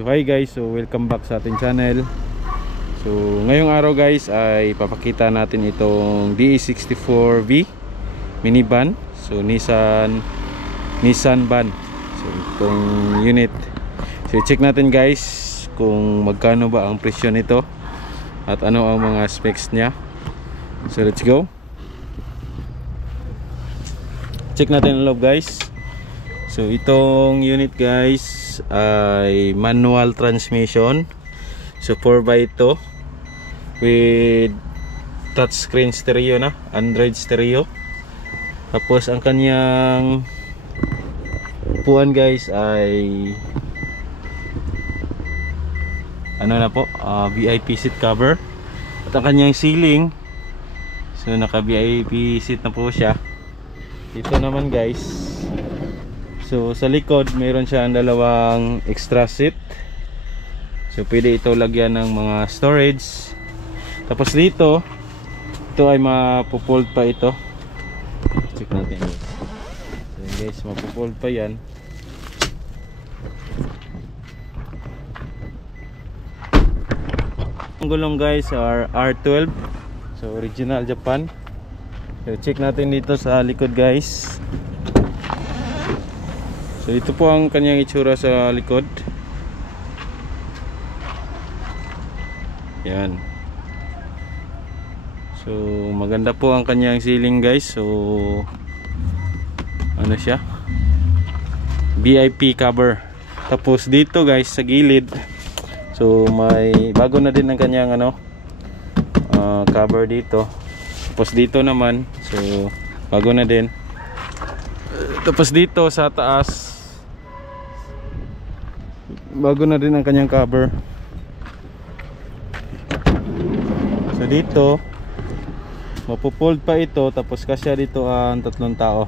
So hi guys, so welcome back sa ating channel. So ngayong araw guys ay papakita natin itong DE64V minivan. So Nissan van. So itong unit. So check natin guys kung magkano ba ang presyo nito at ano ang mga specs niya. So let's go. Check natin ang loob guys. So itong unit guys ay manual transmission. So 4x2 with touchscreen stereo na, Android stereo. Tapos ang kanyang upuan guys ay ano na po, VIP seat cover. At ang kanyang ceiling, so naka VIP seat na po siya. Dito naman guys, so sa likod mayroon siyang dalawang extra seat. So pwede ito lagyan ng mga storage. Tapos dito, ito ay mapupold pa ito. Check natin guys. So guys, mapupold pa yan. Ang gulong guys are R12. So original Japan. So check natin dito sa likod guys. So ito po ang kanyang itsura sa likod. Yan. So maganda po ang kanyang ceiling guys. So ano siya, VIP cover. Tapos dito guys sa gilid, so may bago na din ang kanyang ano, cover dito. Tapos dito naman, so bago na din. Tapos dito sa taas, bago na din ang kanyang cover. So dito mapupold pa ito. Tapos kasya dito ang 3 tao.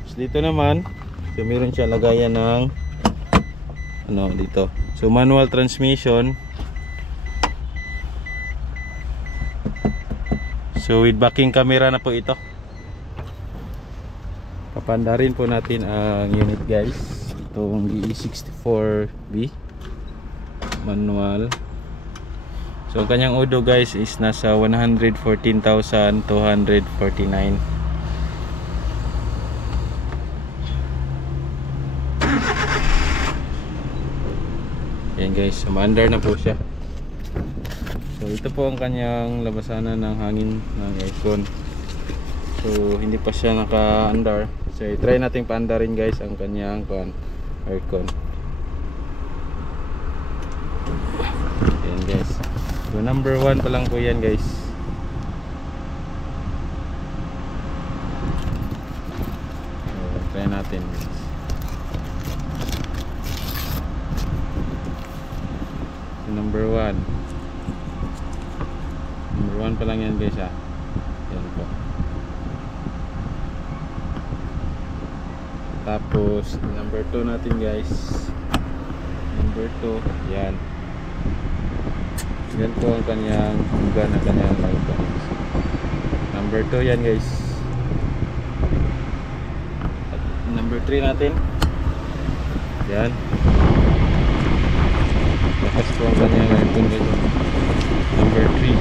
Tapos dito naman, so meron siya lagayan ng ano dito. So manual transmission. So with backing camera na po ito. Papandarin po natin ang unit guys. Itong DE64V manual. So ang kanyang odo guys is nasa 114,249. Yan guys, umaandar na po siya. So ito po ang kanyang labasanan ng hangin ng aircon. So hindi pa siya naka-andar. So try natin paandarin guys ang kanyang aircon. Yan guys. So number 1 pa lang po yan guys. So, try try natin. So, number 1 pa lang yan guys, ha. Yan po. Tapos number 2 natin guys. Number 2, yan. Yan po ang kanyang hanggan na kanyang light. Number 2 yan guys. At number 3 natin. Yan. Lakas po ang kanyang light guys. Number 3.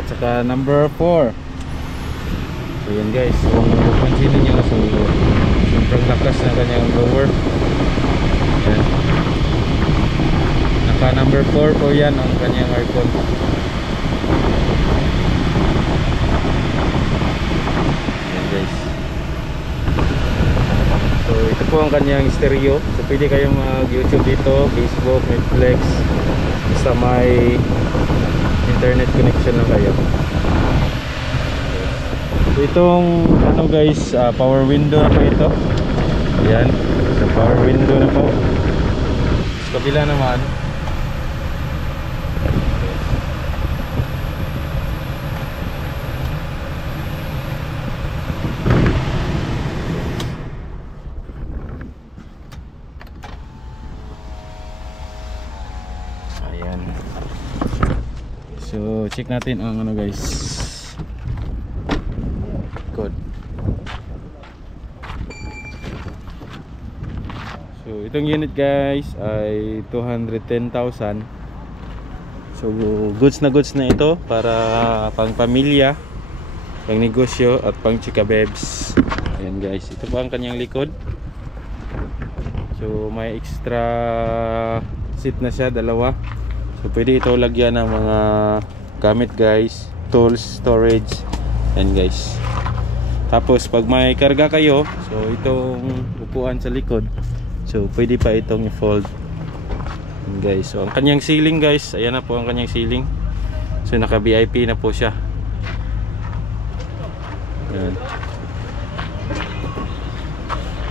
At saka number 4. So yan guys, kung mapapansin niyo, so sobrang lakas na kanyang blower. Yan. Naka number 4 po yan ang kanyang aircon. Yan guys. So ito po ang kanyang stereo. So pwede kayong mag-YouTube dito, Facebook, Netflix, basta may internet connection lang kayo. So itong ano guys, power window na po ito. Yan, so power window na po. Sa kabila naman, ayan. So check natin ang ano guys, code. So itong unit guys ay 210,000. So goods na ito para pang pamilya, pang negosyo at pang chika bebs. Ayan guys, ito po ang kanyang likod. So may extra seat na siya, dalawa. So pwede ito lagyan ng mga gamit guys, tools, storage. Ayan guys. Tapos pag may karga kayo, so itong upuan sa likod, so pwede pa itong i-fold. Ayan guys. So ang kanyang ceiling guys, ayan na po ang kanyang ceiling. So naka VIP na po siya. Ayan.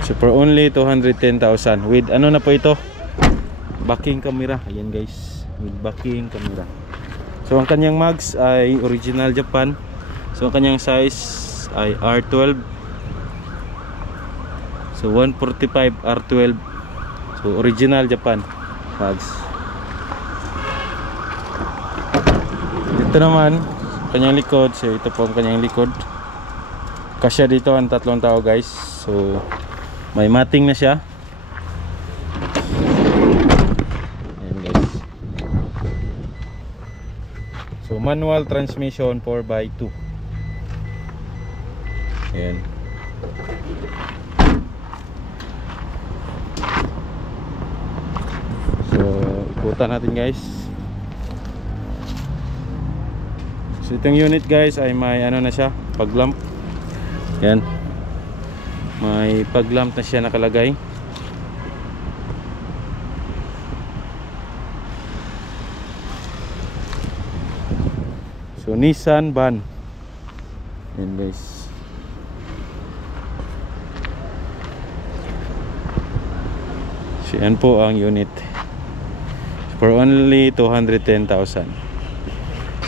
So for only 210,000 with ano na po ito, backing camera. Ayan guys, with backing camera. So ang kanyang mags ay original Japan. So ang kanyang size ay R12. So 145 R12. So original Japan mags. Dito naman kanyang likod. So ito po ang kanyang likod. Kasya dito ang 3 tao guys. So may mating na siya. Ayan guys. So manual transmission 4x2. Ayan. So ikutan natin guys. So itong unit guys ay may ano na siya, pag lamp. Ayan. May pag lamp na siya nakalagay. So Nissan van. Ayan guys. So yan po ang unit for only 210,000.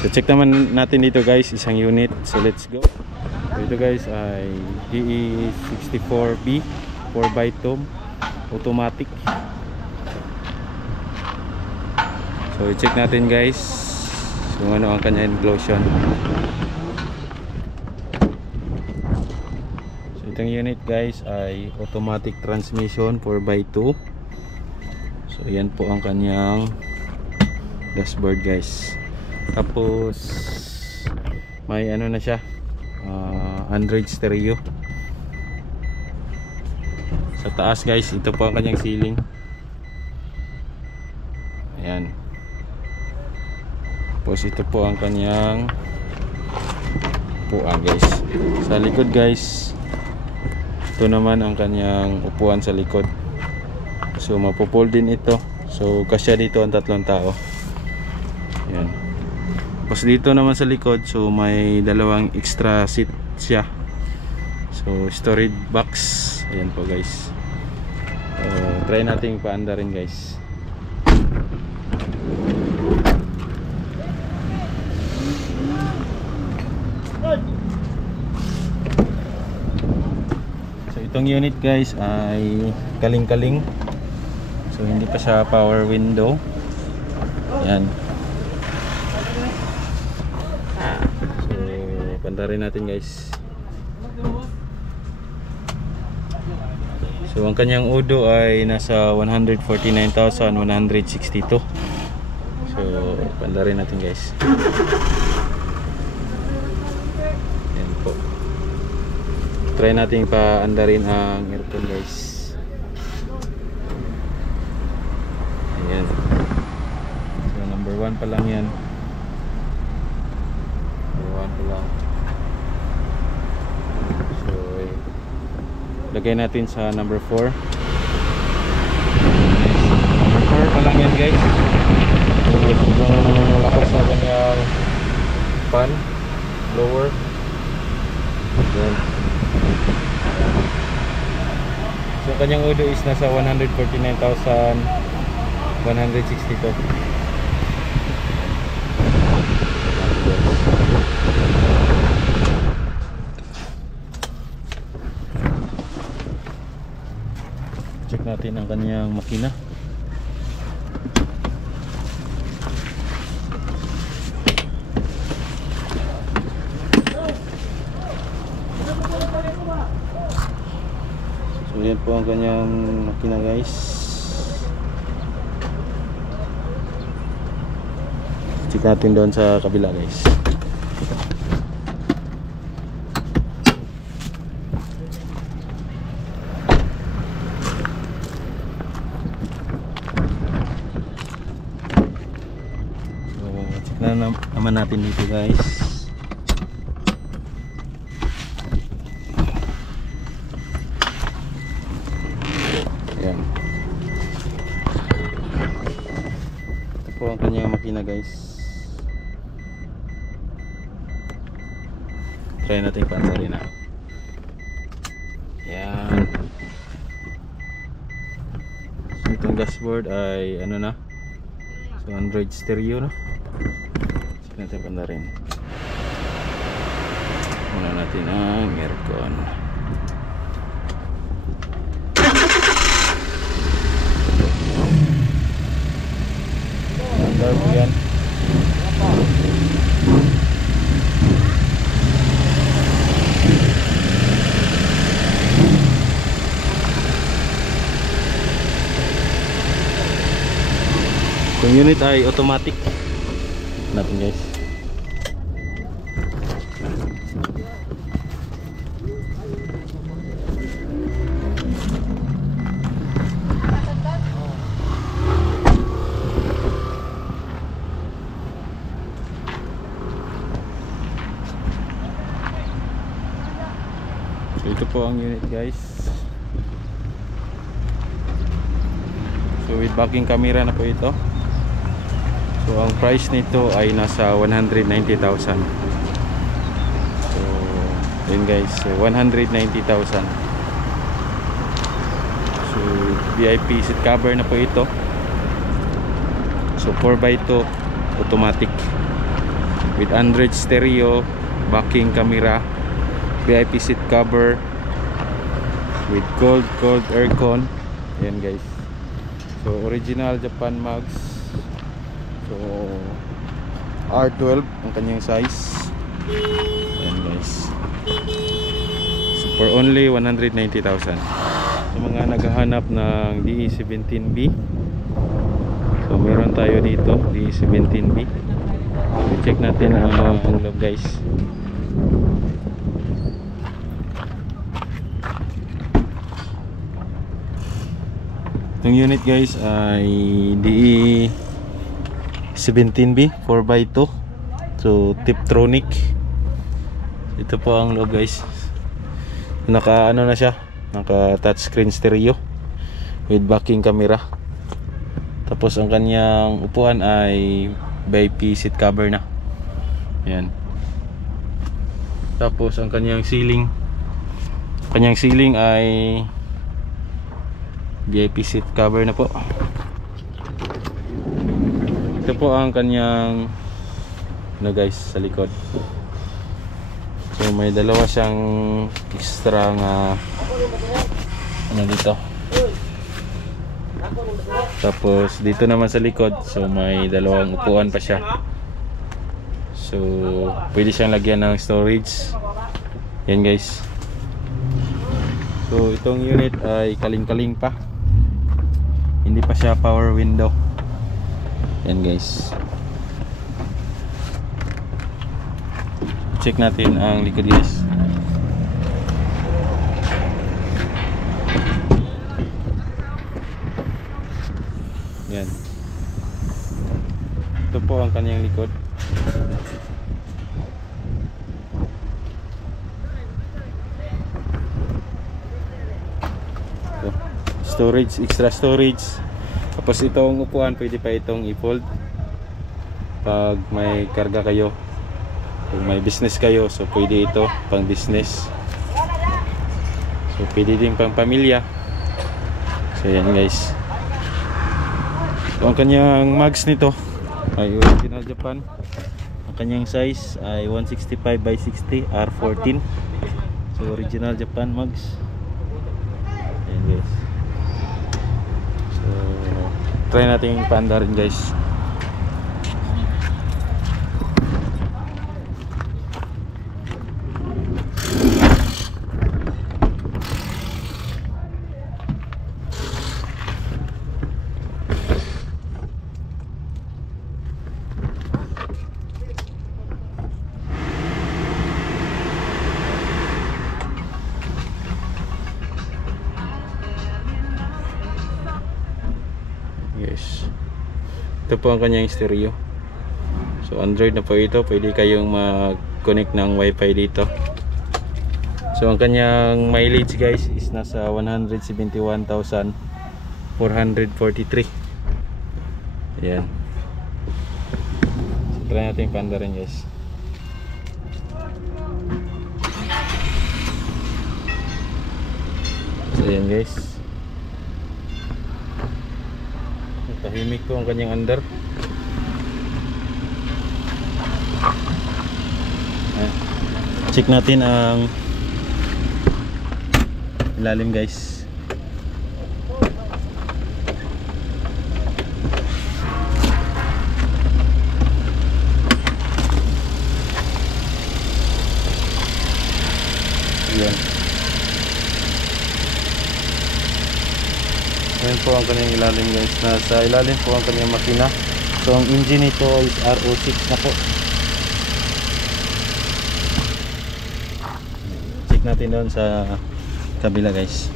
So check naman natin dito guys, isang unit. So let's go. So ito guys ay DE64B 4x2 automatic. So i-check natin guys kung ano ang kanya enclosure. So itong unit guys ay automatic transmission 4x2. So yan po ang kanyang dashboard guys. Tapos may ano na siya, Android stereo. Sa taas guys, ito po ang kanyang ceiling. Ayan. Tapos ito po ang kanyang upuan guys. Sa likod guys, ito naman ang kanyang upuan sa likod. So mapupol din ito. So kasya dito ang 3 tao. Ayan. Tapos dito naman sa likod, so may 2 extra seat siya. So storage box, ayan po guys. Try natin paanda rin guys. So itong unit guys ay kaling-kaling. So hindi pa siya power window. Ayan. So paanda rin natin guys. So ang kanyang udo ay nasa 149,162. So paanda rin natin guys. Ayan po. Try natin paanda rin ang aircon guys. Ayan. So number 1 pa lang yan. Number 1 pa lang. So lagay natin sa number 4. Number 4 pa lang yan guys. Sobrang lakas na kanyang fan blower. Ayan. So kanyang udo is nasa 149,162. Check natin ang kanyang makina. So yan po ang kanyang makina guys. Check natin doon sa kabila guys. Naman natin dito guys. Ayan. Ito po ang kanyang makina guys. Try natin paansarin na. Ayan. So itong dashboard ay ano na, so Android stereo na. Natin panda rin. Muna natin ang aircon. Andar po yan. Yung unit ay automatic natin guys. So ito po ang unit guys. So with backing camera na po ito. So ang price nito ay nasa 190,000. So yun guys, 190,000. So VIP seat cover na po ito. So 4x2 automatic with Android stereo, backing camera, VIP seat cover with cold aircon. Ayan guys. So original Japan mags. So R12 ang kanyang size. Ayan guys. So for only 190,000. Sa mga naghahanap ng DE17B, so meron tayo dito DE17B. So check natin ang loob guys. Itong unit guys ay DE17B 4x2. So Tiptronic. Ito po ang loob guys. Naka ano na siya, naka touchscreen stereo with backing camera. Tapos ang kanyang upuan ay VIP seat cover na. Ayan. Tapos ang kanyang ceiling Kanyang ceiling ay VIP seat cover na po. Ito po ang kanyang guys sa likod. So may dalawa siyang extra nga dito. Tapos dito naman sa likod, so may dalawang upuan pa siya. So pwede siyang lagyan ng storage. Yan guys. So itong unit ay kaling-kaling pa. Hindi pa siya power window. Yan guys. Check natin ang likod guys. Yan. Ito po ang kanyang likod. So, storage, extra storage. Tapos itong upuan pwede pa itong i-fold pag may karga kayo, kung may business kayo, so pwede ito pang business. So pwede din pang pamilya. So yan guys. So ang kanyang mugs nito ay original Japan. Ang kanyang size ay 165 by 60 R14. So original Japan mugs. Ayan guys. So try natin paanda rin guys. Yes. Ito po ang kanyang stereo. So Android na po ito. Pwede kayong mag-connect ng wifi dito. So ang kanyang mileage guys is nasa 171,443. Ayan. So try natin panda rin guys. So ayan guys. Tahimik po ang kanyang under. Check natin ang ilalim guys. Yan. Ayan po ang kanyang ilalim guys. Nasa ilalim po ang kanyang makina. So ang engine nito is RO6 na po. Check natin doon sa kabila guys.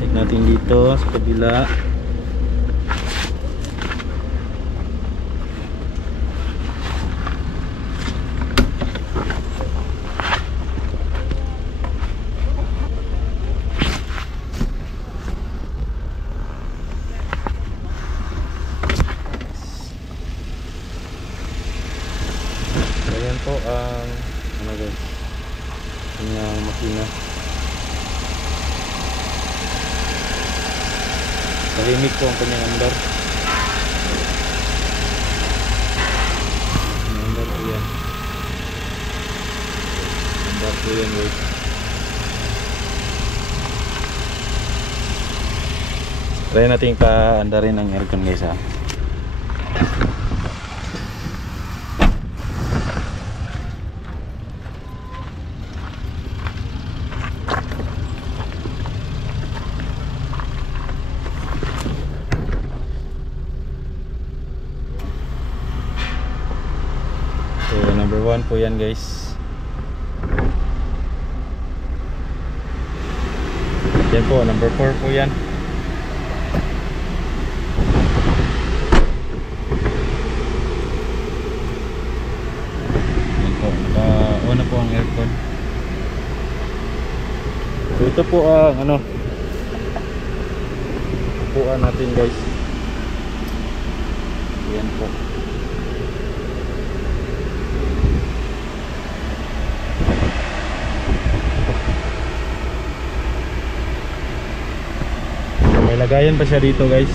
Check natin dito sa kabila. Ayan po ang guys, kanyang makina. Tahimik po ang kanyang andar. Ang andar po yan. Andar po yan guys. Try natin pa-andarin ang aircon guys ha. So number 1 po yan guys. Yan po, number 4 po yan. Yan po, naka-on na po ang aircon. So So ito po ang upuan natin guys. Ayan po. So, may lagayan pa siya dito guys.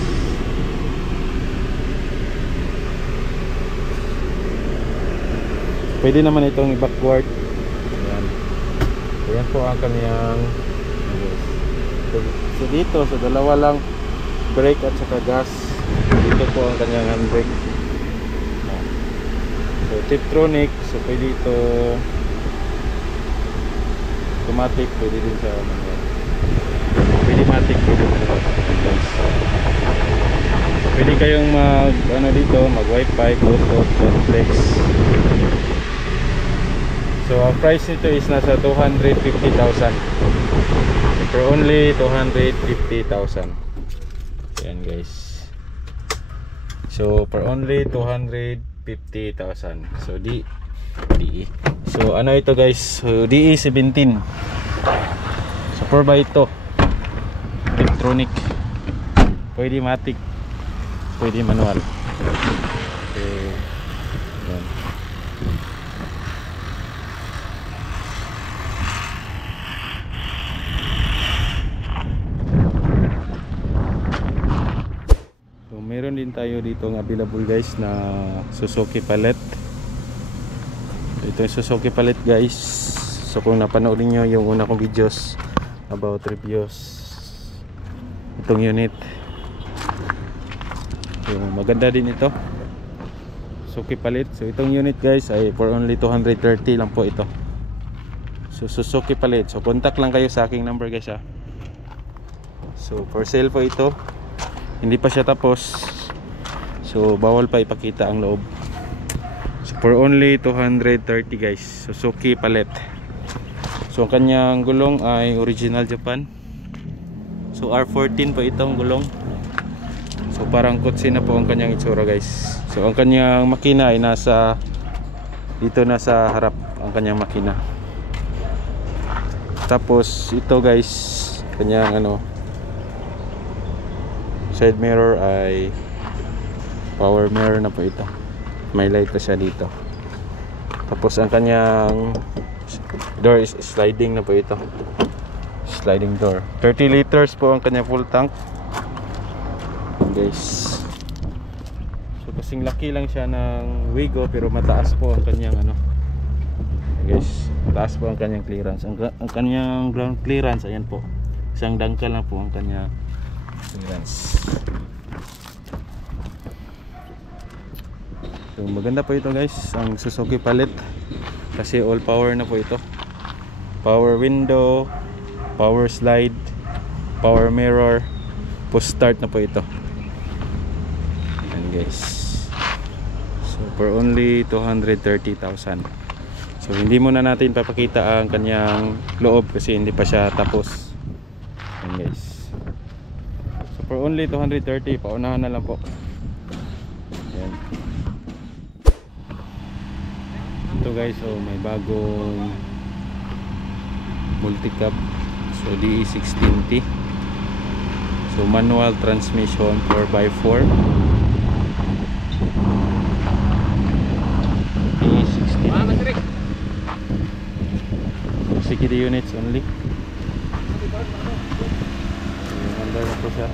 Pwede naman itong i-backward. Ayan. Ayan po ang kanyang so dito, so dalawa lang brake at saka gas. Dito po ang kanyang handbrake. So Tiptronic, so pwede ito automatic, pwede din sa manual. Pwede matic, pwede manual. Pwede kayong mag dito, mag wifi, bluetooth, flex. So ang price nito is nasa 250,000. For only 250,000. Ayan guys. So for only 250,000. So DE. So ano ito guys? So DE 17. So 4x ito. Electronic. Pwede matic. Pwede manual. So ayan. Meron din tayo dito ng available guys na Suzuki Palette. Ito yung Suzuki Palette guys. So kung napanood niyo yung una kong videos about reviews itong unit, so maganda din ito, Suzuki Palette. So itong unit guys ay for only 230 lang po ito. So Suzuki Palette. So contact lang kayo sa aking number guys ha. So for sale po ito. Hindi pa siya tapos. So bawal pa ipakita ang loob. So for only 230 guys, Suzuki Palette. So ang kanyang gulong ay original Japan. So R14 pa itong gulong. So parang kotse na po ang kanyang itsura guys. So ang kanyang makina ay nasa dito na sa harap ang kanyang makina. Tapos ito guys, kanyang side mirror ay power mirror na po ito. May light pa siya dito. Tapos ang kanyang door is sliding na po ito. Sliding door. 30 liters po ang kanyang full tank. Guys. So kasing laki lang siya ng Wigo pero mataas po ang kanyang guys, mataas po ang kanyang clearance. Ang kanyang ground clearance ayan po. Isang dangkal na po ang kanyang clearance. So maganda po ito guys, ang Suzuki Palette kasi all power na po ito. Power window, power slide, power mirror, push start na po ito. And guys, so for only 230,000. So hindi muna natin papakita ang kanyang loob kasi hindi pa siya tapos. And guys, for only 230, paunahan na lang po. Ayan. Ito guys, so may bagong multi-cab. So DE 16T. So manual transmission 4x4. DE 16T. So 60 units only. Under na po siya.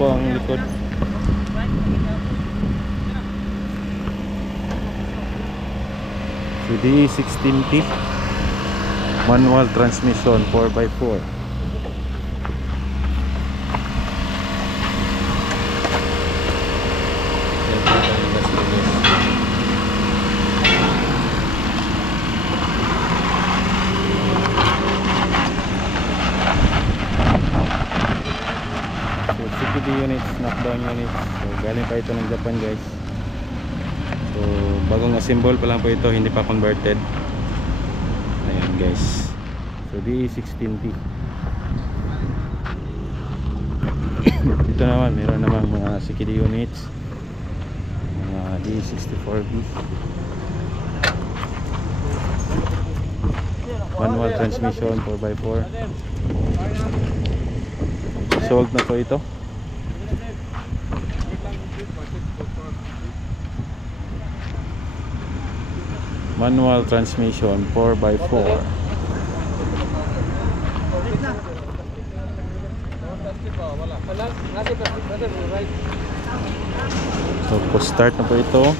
Po ang likod. So DE 16T manual transmission 4x4. Units, knockdown units. So galing pa ito ng Japan guys. So bagong assemble pa lang po ito, hindi pa converted. Ayan guys. So DE 16T. Dito naman meron namang mga CKD units, mga D64B, manual transmission 4x4. Sold na po ito. Manual transmission 4x4. So start na po ito.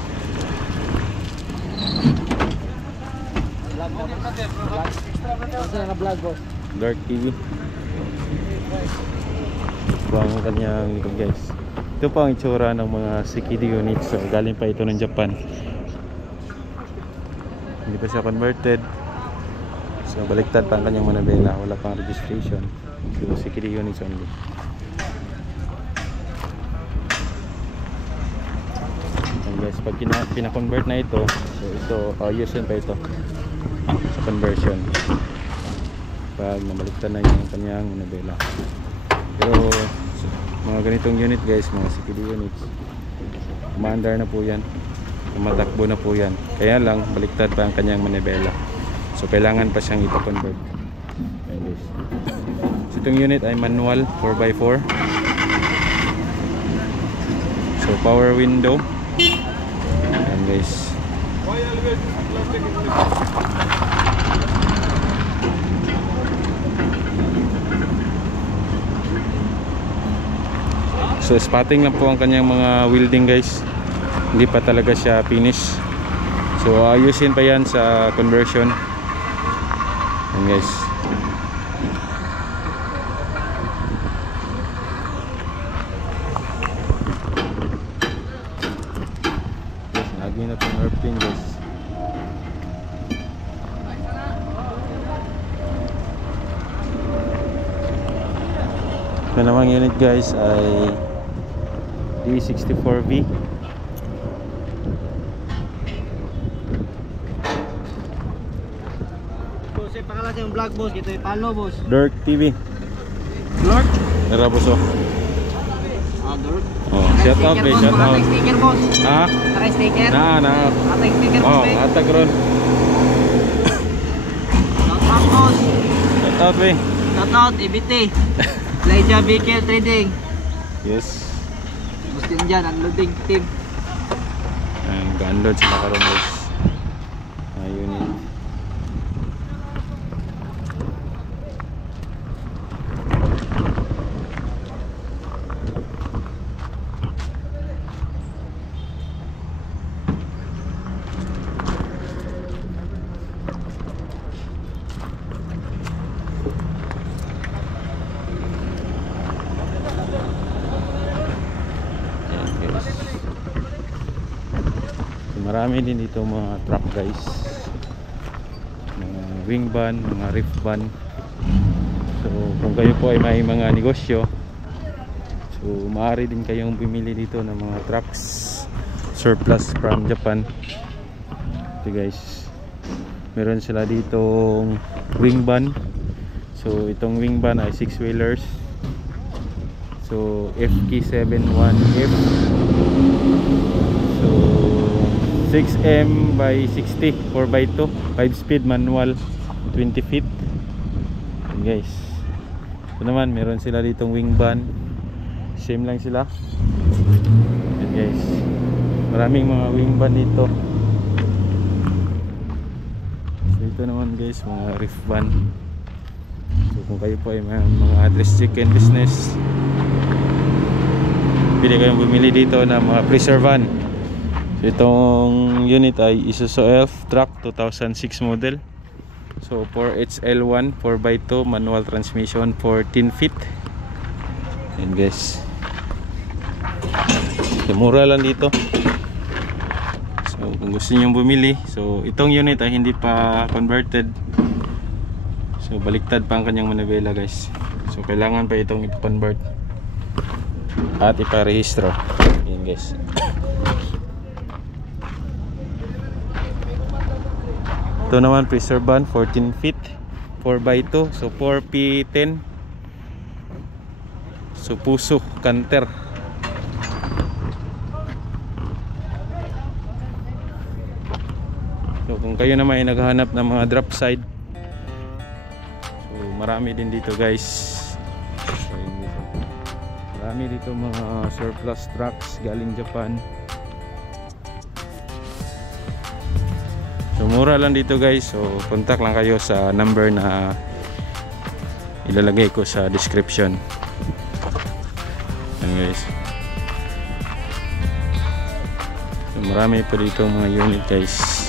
Dark TV. Ito ang kanyang likod guys. Ito pa ang itsura ng mga CKD units. So galing pa ito ng Japan. Hindi pa siya converted. So baliktad pa ang kanyang manabela. Wala pang registration. So CKD units only. And guys, pag pina-convert na ito, so ito, ayusin pa ito sa conversion pag nabaliktad na yung kanyang manabela. Pero mga ganitong unit guys, mga CKD units, umaandar na po yan, tumatakbo na po yan, kaya lang baliktad pa ang kanyang manibela, so kailangan pa siyang ipa-convert. Ayan guys. So itong unit ay manual 4x4, so power window. Ayan guys. So spotting lang po ang kanyang mga welding guys. Hindi pa talaga siya finish. So ayusin pa yan sa conversion. Ayan guys. Yes, lagi na itong earthing guys. Ito namang unit guys ay D64B. Boss, pangalan yung vlog boss, ito yung follow boss. Dark TV. Lord? Tara boss oh. Dirk. Oh, shout out be, shout out. Atay sticker boss. Ha? Atay sticker. Na. Atay sticker boss. Oh, atag ron. Shout out boss. Shout out be. Shout out, EBT. Elijah Vehicle Trading. Yes. Gusto nyo dyan, unloading team. Ayan, ga-unload sila karon guys. Unit. Marami din dito mga truck guys, mga wing van, mga reef van. So kung kayo po ay may mga negosyo, so maaari din kayong bumili dito ng mga trucks surplus from Japan. Ito guys, meron sila ditong wing van. So itong wing van ay 6 wheelers, so FK71F, so 6M by 60 4x2 5 speed manual 20 feet. And guys, ito naman meron sila ditong wing van, same lang sila. And guys, maraming mga wing van dito. So ito naman guys, mga reef van. So kung kayo po ay mga address chicken business, pwede kayong bumili dito ng mga freezer van. Itong unit ay Isuzu Elf truck 2006 model. So 4HL1 4x2 manual transmission 14 feet. Yan guys, mura lang dito. So kung gusto niyo bumili, so itong unit ay hindi pa converted, so baliktad pa ang kanyang manibela guys. So kailangan pa itong i-convert at iparehistro. Yan guys. Ito naman freezer van 14 feet 4x2, so 4P10. So Puso Canter. So kung kayo naman ay naghahanap ng mga drop side, so marami din dito guys. So, marami dito mga surplus trucks galing Japan. So mura lang dito guys. So contact lang kayo sa number na ilalagay ko sa description. Yan guys. So marami pa dito mga unit guys.